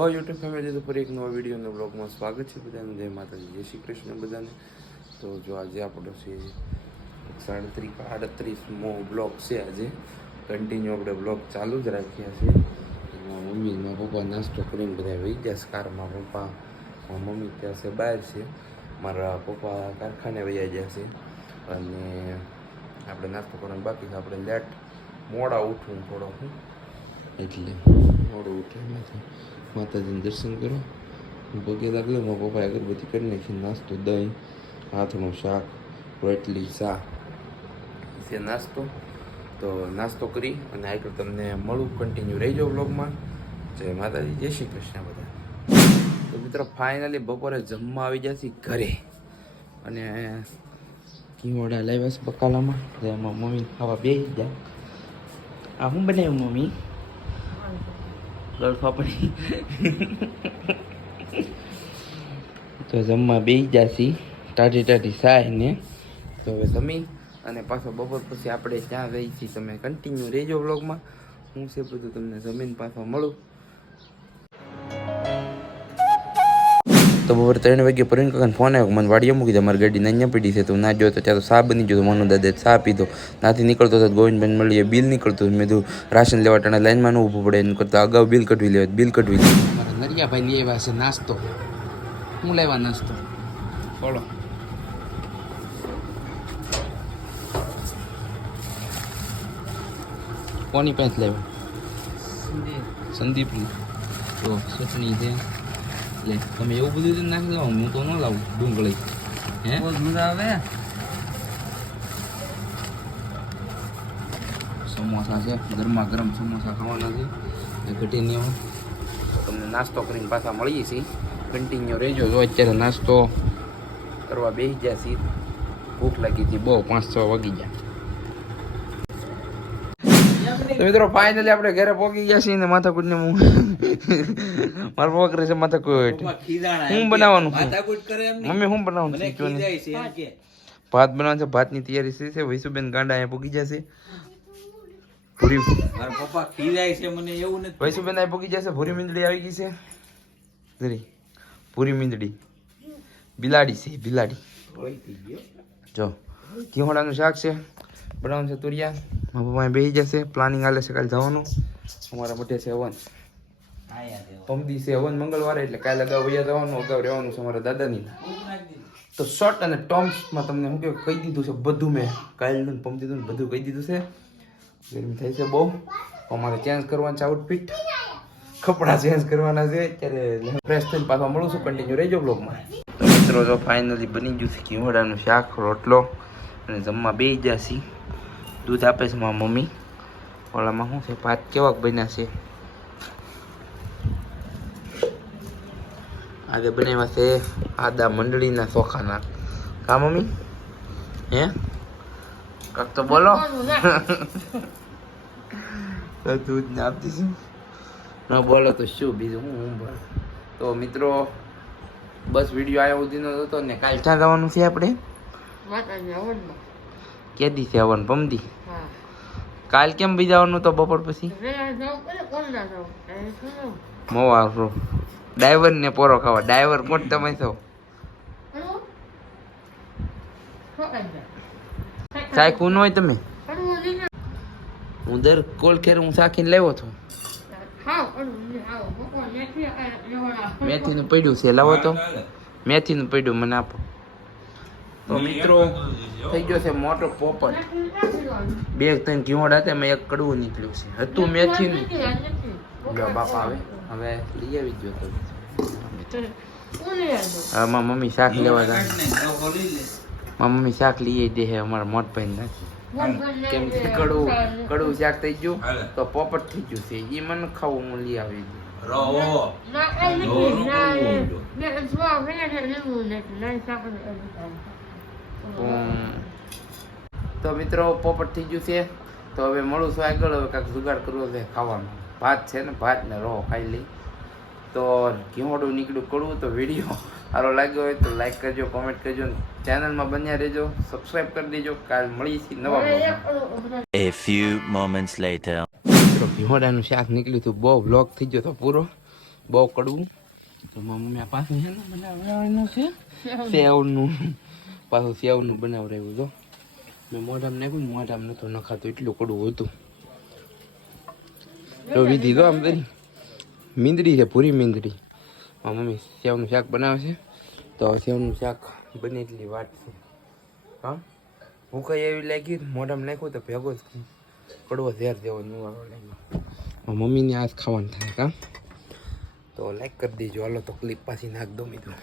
તો YouTube family તો ફરી એક નવા વિડીયોના બ્લોગમાં સ્વાગત છે બધાને. જય માતાજી, જય શ્રી કૃષ્ણ બધાને. તો જો આજે આપણો છે 38મો બ્લોગ છે. આજે કન્ટિન્યુ આપણે બ્લોગ ચાલુ જ રાખ્યા છે. મમ્મી મારા પપ્પા નાસ્તો કરીને બધા વહી ગયા કારમાં. પપ્પા મમ્મી ત્યાં છે બહાર છે, મારા પપ્પા કારખાને વહ્યા ગયા છે. અને આપણે નાસ્તો કરવાનો બાકી છે. આપણે લેટ મોડા ઉઠવું થોડોક, એટલે મોડું ઉઠે એમાંથી માતાજીને દર્શન કરો, પગે લાગલો. મારા પપ્પાએ અગરબત્તી કરી નાખી. નાસ્તો દહીં, હાથનું શાક, રોટલી, ચા છે નાસ્તો. તો નાસ્તો કરી અને આગળ તમને મળું. કન્ટિન્યુ રહેજો બ્લોગમાં. જય માતાજી, જય શ્રી કૃષ્ણ બધા. તો મિત્રો ફાઇનલી બપોરે જમવા આવી જશે ઘરે. અને ઘીવડા લાવ્યા છે બકાલામાં, એમાં મમ્મી ખાવા બેસી જાય. આ શું બનાવ્યું મમ્મી? ગળફા પડી. તો જમવા બેસી જશે ટાઢી ટાઢી સાય ને. તો હવે જમી અને પાછો બપોર પછી આપણે ત્યાં રહી છીએ. તમે કન્ટિન્યુ રહેજો વ્લોગમાં. હું છે બધું તમને જમીન પાછો મળું. તો બપોર 3 વાગે પ્રવીણ કાકાને ફોન આવ્યો, મને વાડીએ મૂકી દે, મારી ગાડી નાની પડી છે. તો ના જો તો ત્યાં તો ચા બની ગયો. મનુ દાદા ચા પીધો. નાથી નીકળતો હતો ગોવિંદભાઈ મળીએ, બિલ નીકળતું. મેં કીધું રાશન લેવા ટાણે લાઈનમાં ન ઊભું પડે, એમ કરતાં અગાઉ બિલ કઢવી લેવા. બિલ કઢવી લે. મારા નરિયાભાઈ લઈ આવ્યા છે નાસ્તો. હું લેવા નાસ્તો બોલો? કોની પાસે લેવા? સંદીપ. તો ચટણી છે. લે તમે એવું બધું નાખી દો, હું તો ન લાવું ડુંગળી. હે મજા આવે. સમોસા છે, ગરમા ગરમ સમોસા ખાવાના છે. ઘટીને તમને નાસ્તો કરીને પાછા મળીએ છીએ. કન્ટિન્યુ રહેજો. જો અત્યારે નાસ્તો કરવા બેસી ગયા છીએ. ભૂખ લાગી હતી બહુ, 5-6 વાગી ગયા. તો મિત્રો ફાઇનલી આપણે ઘરે પહોંચી ગયા છીએ ને માથાકૂટ ને હું મારા પપ્પા કરે છે માથાકૂટ. શું બનાવવાનું? મમ્મી શું બનાવવાનું? ભાત બનાવવાનું છે. ભાતની તૈયારી છે. વૈસુબેન ગાંડા અહીંયા પહોંચી જશે. પૂરી મારા પપ્પા ખીજાય છે મને એવું નથી. વૈસુબેન અહીં પહોંચી જશે. ભૂરી મીંદડી આવી ગઈ છે. જરી પૂરી મીંદડી બિલાડી છે, બિલાડી. જો ઘીહોડાનું શાક છે, બનાવવાનું છે તુરિયા. મારા પપ્પા બેસી જશે. પ્લાનિંગ હાલે છે કાલે જવાનું. અમારા મોટે છે હવન, પમદી છે હવન મંગળવારે, એટલે કાલે અગાઉ વૈયા જવાનું, અગાઉ રહેવાનું છે અમારા દાદાની. તો શોર્ટ અને ટર્મ્સમાં તમને શું કહ્યું કહી દીધું છે બધું. મેં કાલનું પમદીનું બધું કહી દીધું છે. ગરમી થાય છે બહુ. અમારે ચેન્જ કરવાનું છે આઉટફિટ, કપડાં ચેન્જ કરવાના છે. ત્યારે ફ્રેશ થઈને પાછા મળું છું. કન્ટિન્યુ રહેજો બ્લોગમાં. તો મિત્રો જો ફાઇનલી બની ગયું છે ઘીવડાનું શાક, રોટલો અને જમવા બેસી જશે. દૂધ આપે છે મારા મમ્મી. ઓલામાં શું છે? ભાત કેવાક બન્યા છે. આજે બનાવ્યા છે આદા મંડળીના ચોખાના. કા મમ્મી? હે કાક તો બોલો. દૂધ ને આપતી છું ન બોલો તો શું બીજું હું બોલ. તો મિત્રો બસ વિડીયો આવ્યો સુધીનો હતો ને. કાલ ક્યાં જવાનું છે આપણે? કેદી છે હવન? પમદી. કાલ કેમ બી જવાનું તો બપોર પછી? મોવારો ડાઈવર ને પોરો ખાવા. ડાઈવર કોણ તમે છો? સાયકું ન હોય તમે? હું દર કોલ ખેર હું સાખીને લાવ્યો હતો. મેથીનું પડ્યું છે, લાવો તો. મેથીનું પડ્યું મને આપો. તો મિત્રો થઈ ગયો છે મોટો પોપટ. 2-3 ઘીવડા હતા, એમાં એક કડવું નીકળ્યું છે. હતું મેથીનું. બાપા આવે હવે લઈ આવી ગયો તો. મારા મમ્મી શાક લેવા જાય. મારા મમ્મી શાક લઈ દે છે અમારા મોટભાઈ નાખી. કેમ કે કડવું શાક થઈ ગયું તો પોપટ થઈ ગયું છે. એ મને ખાવું, હું લઈ આવી દઉં. તો મિત્રો પોપટ થઈ ગયું છે. તો હવે મળું છું આગળ. હવે કાંઈક જુગાડ કરવો છે ખાવાનો. ભાત છે ને, ભાત ને રહો ખાઈ લઈ. તો ઘીવડું નીકળ્યું કડવું. તો વિડીયો સારો લાગ્યો હોય તો લાઈક કરજો, કોમેન્ટ કરજો, ચેનલમાં બન્યા રહેજો, સબસ્ક્રાઇબ કરી દેજો. કાલ મળીએ નવા બ્લોગમાં. A few moments later. ઘીવડાનું શાક નીકળ્યું હતું. બહુ બ્લોગ થઈ ગયો તો પૂરો. બહુ કડવું. તો મારી મમ્મી આ પાછું છે ને બનાવવાનું છે સેવનું, પાછું સેવનું બનાવડાવ્યું. તો મેં મોઢામાં નાખ્યું, મોઢામાં નહોતું નખાતું, એટલું કડવું હતું. તો વિધિ તો આમ કરી મીંદડી છે, પૂરી મીંદડી. મારી મમ્મી સેવનું શાક બનાવે છે. તો સેવનું શાક બને એટલી વાત છે. હા, ભૂખ એવી લાગી, મોઢામાં નાખ્યું તો ભેગો જ કડવો ઝેર જેવો નિવાળો લાગ્યો. મમ્મીને આજ ખાવાનું થાય. કાં તો લાઈક કરી દેજો. હાલો તો ક્લિપ પાછી નાખ દો મિત્રો.